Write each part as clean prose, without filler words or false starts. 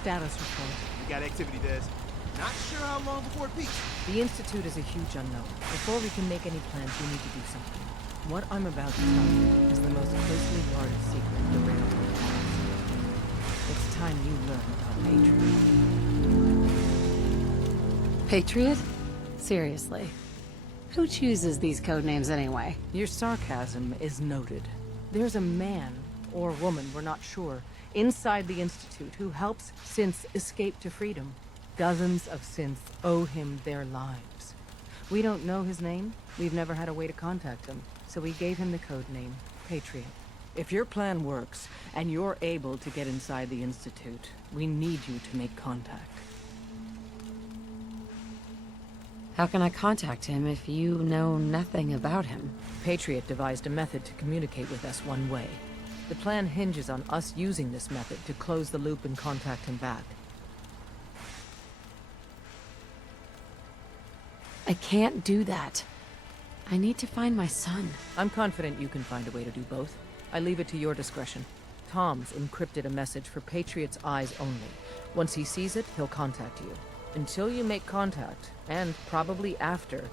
Status report. We got activity, Des. Not sure how long before it peaks. The Institute is a huge unknown. Before we can make any plans, we need to do something. What I'm about to tell you is the most closely guarded secret the Railroad has. It's time you learn about Patriot. Patriot? Seriously. Who chooses these code names anyway? Your sarcasm is noted. There's a man, or woman, we're not sure, inside the Institute who helps synths escape to freedom. Dozens of synths owe him their lives. We don't know his name. We've never had a way to contact him. So we gave him the code name, Patriot. If your plan works, and you're able to get inside the Institute, we need you to make contact. How can I contact him if you know nothing about him? Patriot devised a method to communicate with us one way. The plan hinges on us using this method to close the loop and contact him back. I can't do that. I need to find my son. I'm confident you can find a way to do both. I leave it to your discretion. Tom's encrypted a message for Patriot's eyes only. Once he sees it, he'll contact you. Until you make contact, and probably after,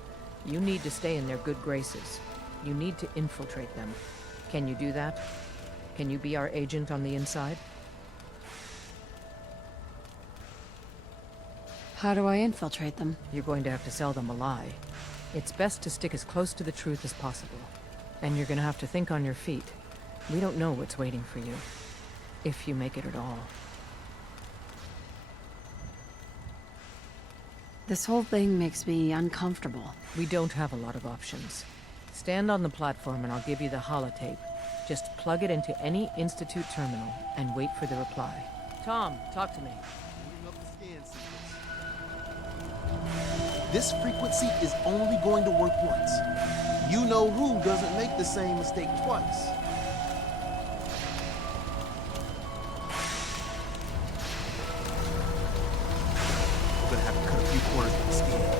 you need to stay in their good graces. You need to infiltrate them. Can you do that? Can you be our agent on the inside? How do I infiltrate them? You're going to have to sell them a lie. It's best to stick as close to the truth as possible. And you're gonna have to think on your feet. We don't know what's waiting for you. If you make it at all. This whole thing makes me uncomfortable. We don't have a lot of options. Stand on the platform and I'll give you the holotape. Just plug it into any Institute terminal and wait for the reply. Tom, talk to me. Moving up the scan sequence. This frequency is only going to work once. You know who doesn't make the same mistake twice. We're gonna have to cut a few corners with the scan.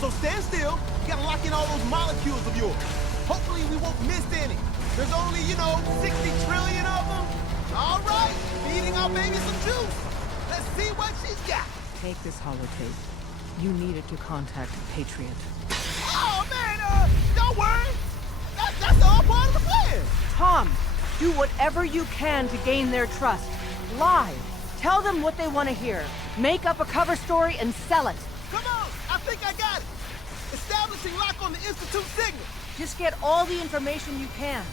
So stand still. You gotta lock in all those molecules of yours. Hopefully we won't miss any. There's only, 60 trillion of them. All right, feeding our baby some juice. Let's see what she's got. Take this holotape. You need it to contact Patriot. Oh man, don't worry. That's all part of the plan. Tom, do whatever you can to gain their trust. Lie. Tell them what they want to hear. Make up a cover story and sell it. Come on, I think I got it. Establishing lock on the Institute signal. Just get all the information you can.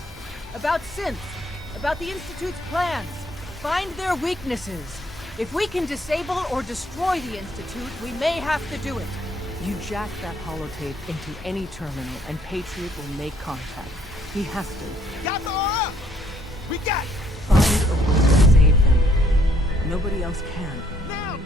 About synths, about the Institute's plans. Find their weaknesses. If we can disable or destroy the Institute, we may have to do it. You jack that holotape into any terminal and Patriot will make contact. He has to. Got the R up. We got it. Find a way to save him. Nobody else can. Now.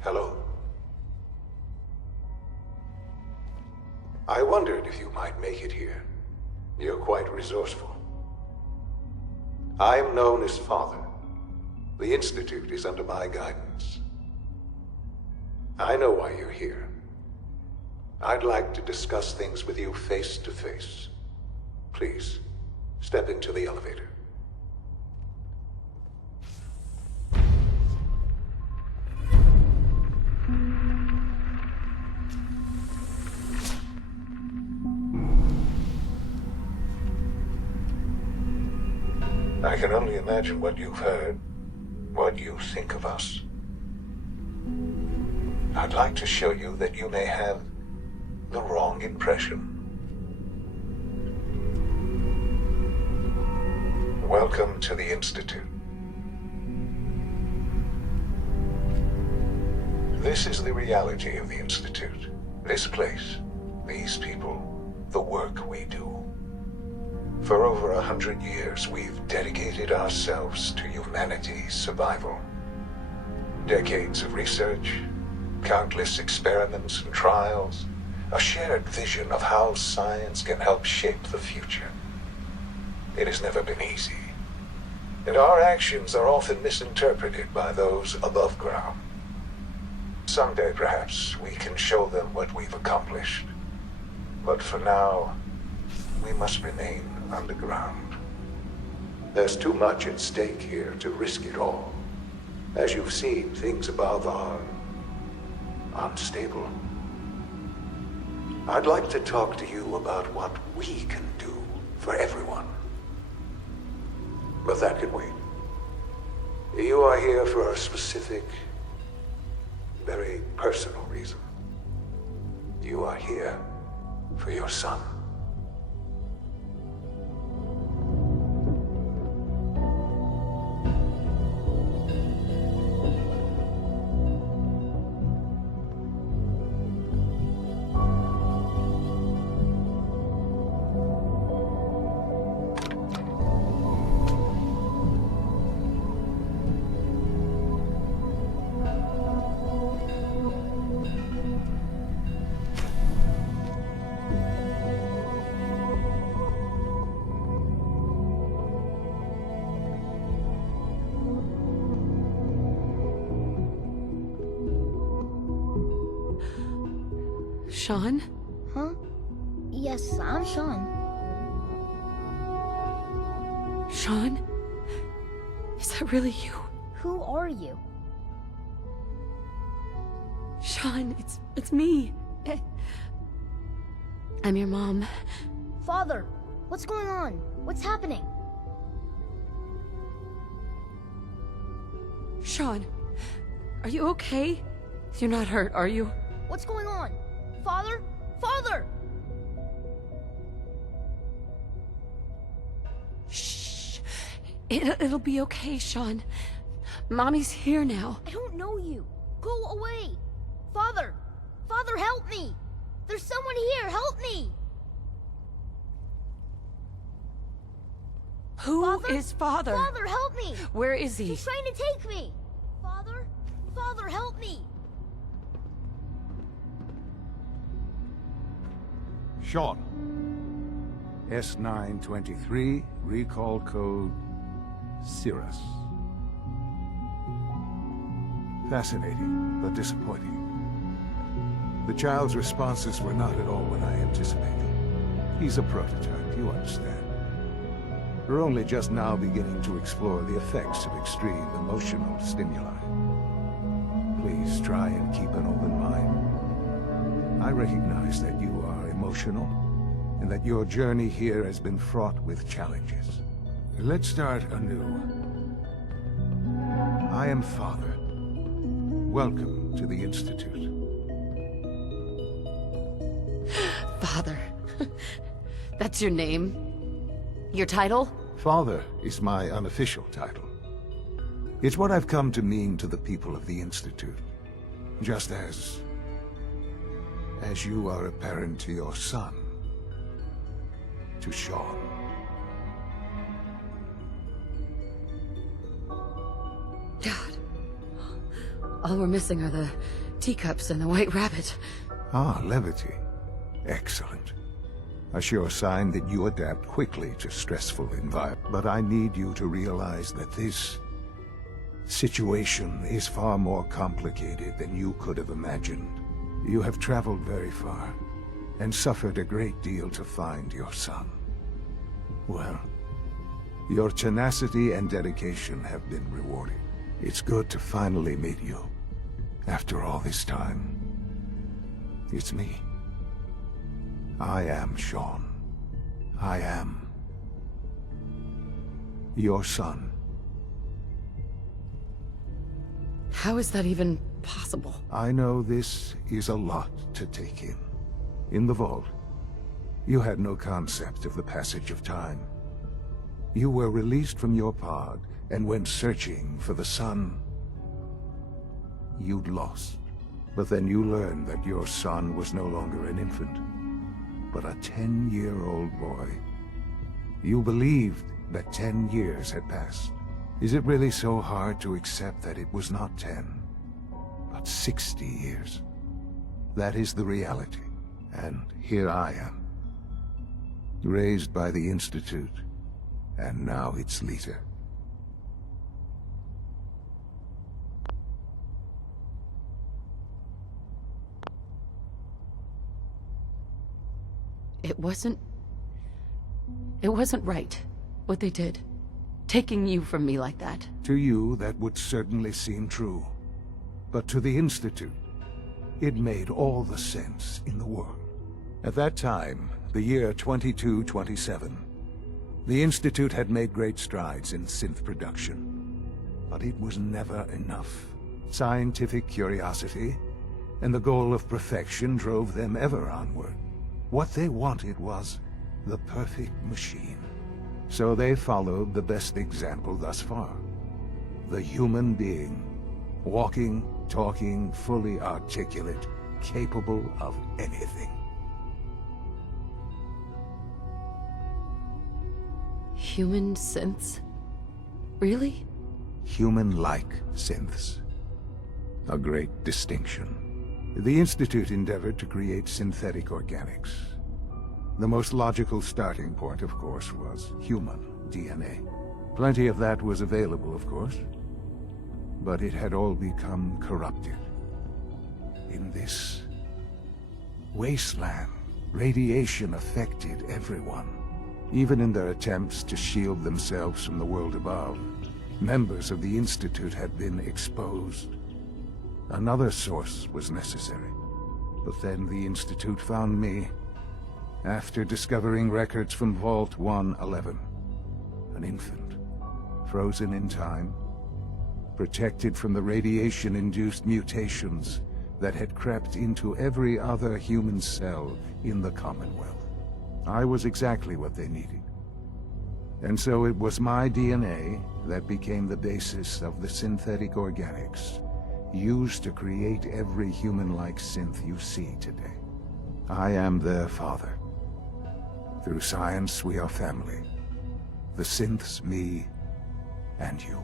Hello. I wondered if you might make it here. You're quite resourceful. I'm known as Father. The Institute is under my guidance. I know why you're here. I'd like to discuss things with you face to face. Please, step into the elevator. I can only imagine what you've heard, what you think of us. I'd like to show you that you may have the wrong impression. Welcome to the Institute. This is the reality of the Institute. This place, these people, the work we do. For over 100 years, we've dedicated ourselves to humanity's survival. Decades of research, countless experiments and trials, a shared vision of how science can help shape the future. It has never been easy, and our actions are often misinterpreted by those above ground. Someday, perhaps, we can show them what we've accomplished. But for now, we must remain underground. There's too much at stake here to risk it all. As you've seen, things above are unstable. I'd like to talk to you about what we can do for everyone. But that can wait. You are here for a specific, very personal reason. You are here for your son. Sean? Huh? Yes, I'm Sean. Sean? Is that really you? Who are you? Sean, it's me. I'm your mom. Father, what's going on? What's happening? Sean, are you okay? You're not hurt, are you? What's going on? Father? Father! Shh. It'll be okay, Sean. Mommy's here now. I don't know you. Go away. Father! Father, help me! There's someone here, help me! Who is Father? Father, help me! Where is he? He's trying to take me! Father? Father, help me! Sean. S923, recall code Cirrus. Fascinating, but disappointing. The child's responses were not at all what I anticipated. He's a prototype, you understand. We're only just now beginning to explore the effects of extreme emotional stimuli. Please try and keep an open mind. I recognize that you are emotional, and that your journey here has been fraught with challenges. Let's start anew. I am Father. Welcome to the Institute. Father. That's your name? Your title? Father is my unofficial title. It's what I've come to mean to the people of the Institute. Just as you are a parent to your son. To Sean. God. All we're missing are the teacups and the white rabbit. Ah, levity. Excellent. A sure sign that you adapt quickly to stressful environments. But I need you to realize that this situation is far more complicated than you could have imagined. You have traveled very far, and suffered a great deal to find your son. Well, your tenacity and dedication have been rewarded. It's good to finally meet you. After all this time. It's me. I am Shaun. I am your son. How is that even possible? I know this is a lot to take in. In the vault, you had no concept of the passage of time. You were released from your pod and went searching for the sun you'd lost. But then you learned that your son was no longer an infant, but a 10-year-old boy. You believed that 10 years had passed. Is it really so hard to accept that it was not 10, but 60 years? That is the reality. And here I am, raised by the Institute, and now its leader. It wasn't right, what they did. Taking you from me like that. To you, that would certainly seem true. But to the Institute, it made all the sense in the world. At that time, the year 2227, the Institute had made great strides in synth production. But it was never enough. Scientific curiosity and the goal of perfection drove them ever onward. What they wanted was the perfect machine. So they followed the best example thus far. The human being. Walking, talking, fully articulate, capable of anything. Human synths? Really? Human-like synths. A great distinction. The Institute endeavored to create synthetic organics. The most logical starting point, of course, was human DNA. Plenty of that was available, of course. But it had all become corrupted. In this wasteland, radiation affected everyone. Even in their attempts to shield themselves from the world above, members of the Institute had been exposed. Another source was necessary. But then the Institute found me, after discovering records from Vault 111. An infant, frozen in time, protected from the radiation-induced mutations that had crept into every other human cell in the Commonwealth. I was exactly what they needed. And so it was my DNA that became the basis of the synthetic organics used to create every human-like synth you see today. I am their father. Through science, we are family. The synths, me, and you.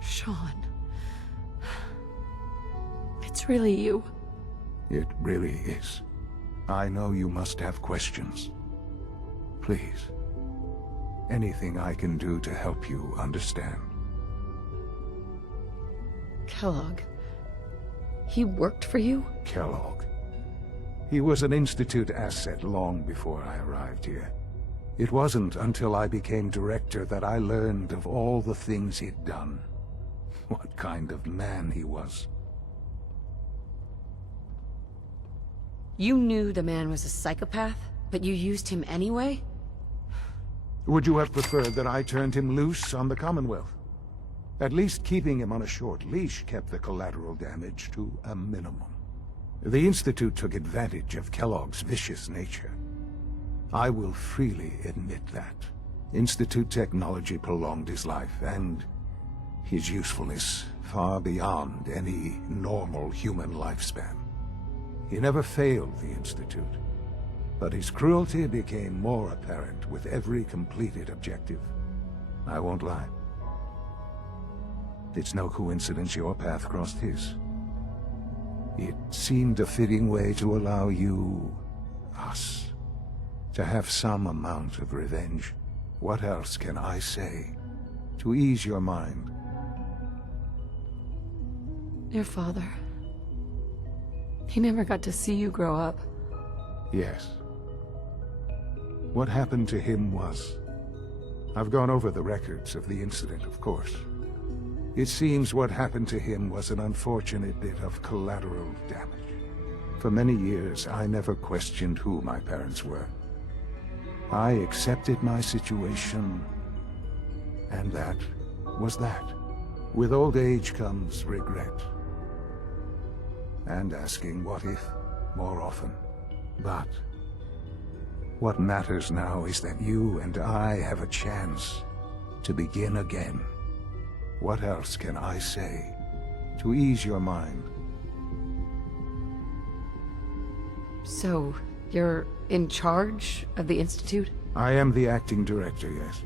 Shaun. It's really you. It really is. I know you must have questions. Please. Anything I can do to help you understand. Kellogg. He worked for you? Kellogg. He was an Institute asset long before I arrived here. It wasn't until I became director that I learned of all the things he'd done. What kind of man he was. You knew the man was a psychopath, but you used him anyway? Would you have preferred that I turned him loose on the Commonwealth? At least keeping him on a short leash kept the collateral damage to a minimum. The Institute took advantage of Kellogg's vicious nature. I will freely admit that. Institute technology prolonged his life, and his usefulness far beyond any normal human lifespan. He never failed the Institute, but his cruelty became more apparent with every completed objective. I won't lie. It's no coincidence your path crossed his. It seemed a fitting way to allow you, us, to have some amount of revenge. What else can I say to ease your mind. Your father. He never got to see you grow up. Yes. What happened to him was... I've gone over the records of the incident, of course. It seems what happened to him was an unfortunate bit of collateral damage. For many years, I never questioned who my parents were. I accepted my situation, and that was that. With old age comes regret. And asking what if more often. But what matters now is that you and I have a chance to begin again. What else can I say to ease your mind? So, you're in charge of the Institute? I am the acting director, yes.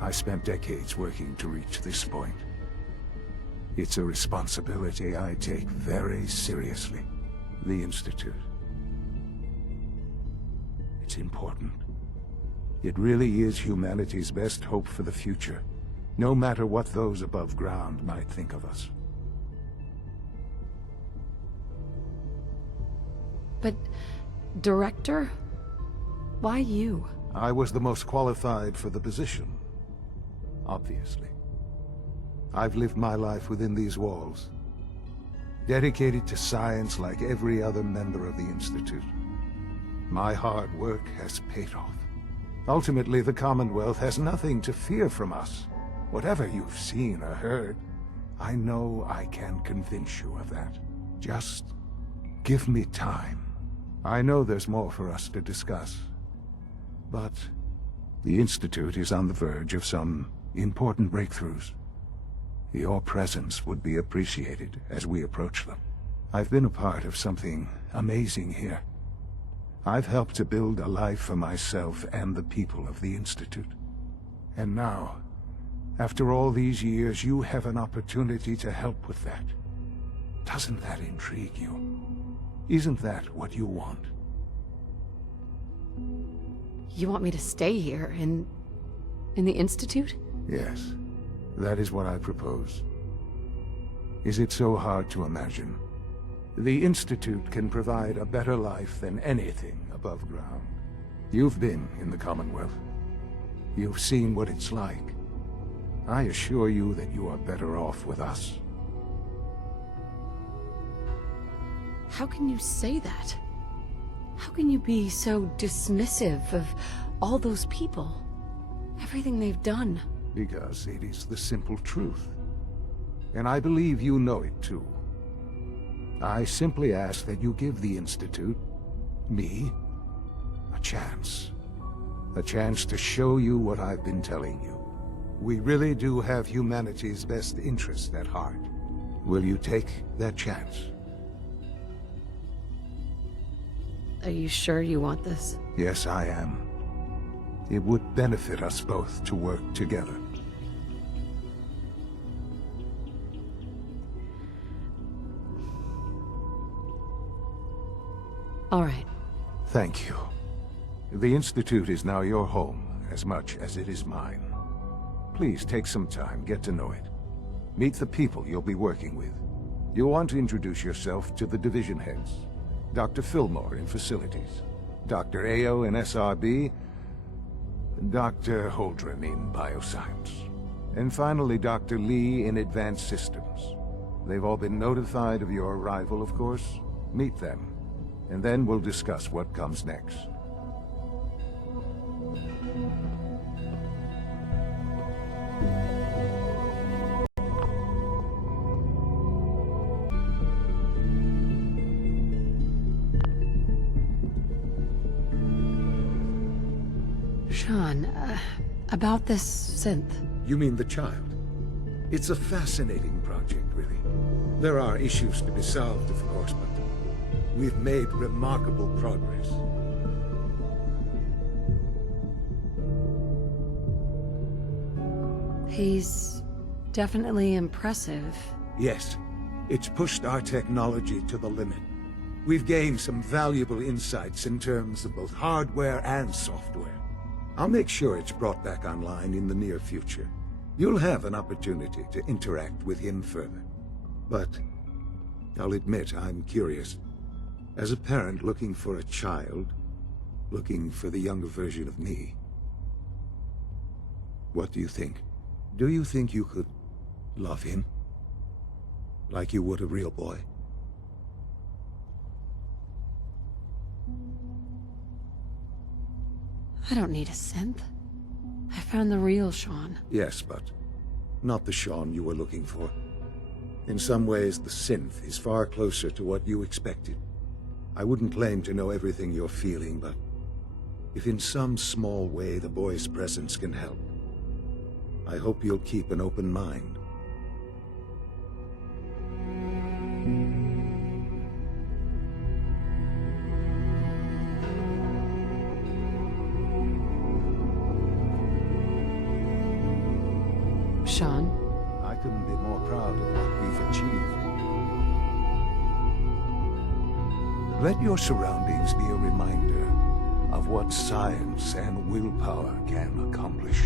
I spent decades working to reach this point. It's a responsibility I take very seriously. The Institute. It's important. It really is humanity's best hope for the future, no matter what those above ground might think of us. But, Director? Why you? I was the most qualified for the position, obviously. I've lived my life within these walls, dedicated to science like every other member of the Institute. My hard work has paid off. Ultimately, the Commonwealth has nothing to fear from us. Whatever you've seen or heard, I know I can convince you of that. Just give me time. I know there's more for us to discuss. But the Institute is on the verge of some important breakthroughs. Your presence would be appreciated as we approach them. I've been a part of something amazing here. I've helped to build a life for myself and the people of the Institute. And now, after all these years, you have an opportunity to help with that. Doesn't that intrigue you? Isn't that what you want? You want me to stay here, in the Institute? Yes, that is what I propose. Is it so hard to imagine? The Institute can provide a better life than anything above ground. You've been in the Commonwealth. You've seen what it's like. I assure you that you are better off with us. How can you say that? How can you be so dismissive of all those people? Everything they've done? Because it is the simple truth. And I believe you know it too. I simply ask that you give the Institute, me, a chance. A chance to show you what I've been telling you. We really do have humanity's best interest at heart. Will you take that chance? Are you sure you want this? Yes, I am. It would benefit us both to work together. All right. Thank you. The Institute is now your home, as much as it is mine. Please take some time, get to know it. Meet the people you'll be working with. You'll want to introduce yourself to the division heads. Dr. Fillmore in Facilities, Dr. Ayo in SRB, Dr. Holdren in Bioscience, and finally Dr. Lee in Advanced Systems. They've all been notified of your arrival, of course. Meet them, and then we'll discuss what comes next. Sean, about this synth. You mean the child? It's a fascinating project, really. There are issues to be solved, of course, but we've made remarkable progress. He's definitely impressive. Yes, it's pushed our technology to the limit. We've gained some valuable insights in terms of both hardware and software. I'll make sure it's brought back online in the near future. You'll have an opportunity to interact with him further. But I'll admit I'm curious. As a parent looking for a child, looking for the younger version of me, what do you think? Do you think you could love him? Like you would a real boy? I don't need a synth. I found the real Sean. Yes, but not the Sean you were looking for. In some ways, the synth is far closer to what you expected. I wouldn't claim to know everything you're feeling, but if in some small way the boy's presence can help, I hope you'll keep an open mind. Sean? I couldn't be more proud of what we've achieved. Let your surroundings be a reminder of what science and willpower can accomplish.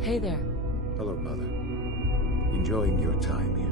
Hey there. Hello, Mother. Enjoying your time here?